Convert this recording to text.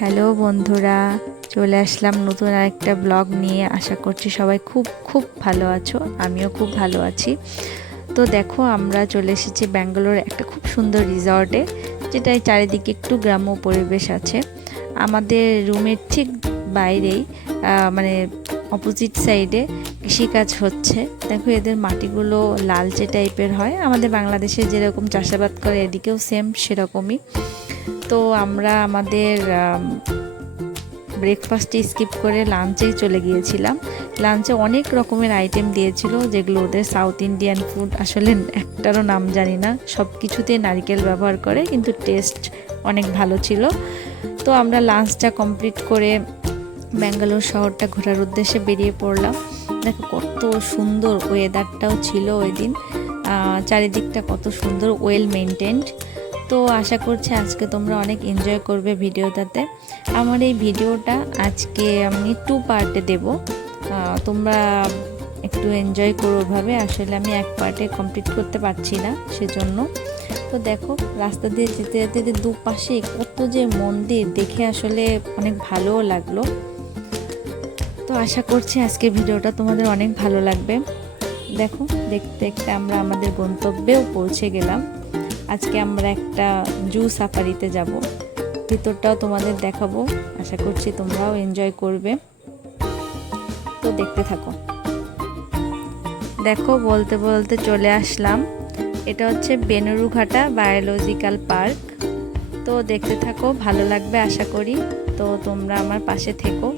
Hello বন্ধুরা, চলে আসলাম নতুন আরেকটা ব্লগ নিয়ে। আশা করছি সবাই খুব খুব ভালো আছো, আমিও খুব ভালো আছি। তো দেখো, আমরা চলে এসেছি ব্যাঙ্গালোর একটা খুব সুন্দর রিসর্টে, যেটাই চারিদিকে একটু গ্রাম্য পরিবেশ আছে। আমাদের রুমের ঠিক বাইরেই মানে অপোজিট সাইডে কৃষিকাজ হচ্ছে। দেখো, এদের মাটিগুলো লালচে টাইপের হয়, আমাদের বাংলাদেশে যেরকম চাষাবাদ করে এদিকেও সেম সেরকমই। তো আমরা আমাদের ব্রেকফাস্টে স্কিপ করে লাঞ্চেই চলে গিয়েছিলাম। লাঞ্চে অনেক রকমের আইটেম দিয়েছিল, যেগুলো ওদের সাউথ ইন্ডিয়ান ফুড, আসলে একটারও নাম জানি না। সব কিছুতে নারকেল ব্যবহার করে, কিন্তু টেস্ট অনেক ভালো ছিল। তো আমরা লাঞ্চটা কমপ্লিট করে ব্যাঙ্গালোর শহরটা ঘোরার উদ্দেশ্যে বেরিয়ে পড়লাম। দেখো কত সুন্দর ওয়েদারটাও ছিল ওই দিন, চারিদিকটা কত সুন্দর, ওয়েল মেনটেন্ড। তো আশা করছি আজকে তোমরা অনেক এনজয় করবে ভিডিওটাতে। আমার এই ভিডিওটা আজকে আমি 2 পার্টে দেব, তোমরা একটু এনজয় করো ভাবে। আসলে আমি এক পার্টে কমপ্লিট করতে পারছি না, সেজন্য। তো দেখো, রাস্তা দিয়ে যেতে যেতে দুপাশে কত যে মন্দির, দেখে আসলে অনেক ভালোও লাগলো। তো আশা করছি আজকে ভিডিওটা তোমাদের অনেক ভালো লাগবে। দেখো, দেখতে দেখতে আমরা আমাদের গন্তব্যেও পৌঁছে গেলাম। আজকে আমরা একটা জু সাফারিতে যাব, ভিতরটাও তোমাদের দেখাবো। আশা করছি তোমরাও এনজয় করবে। তো দেখতে থাকো। দেখো, বলতে বলতে চলে আসলাম। এটা হচ্ছে বেনুরুঘাটা বায়োলজিক্যাল পার্ক। তো দেখতে থাকো, ভালো লাগবে আশা করি। তো তোমরা আমার পাশে থেকো।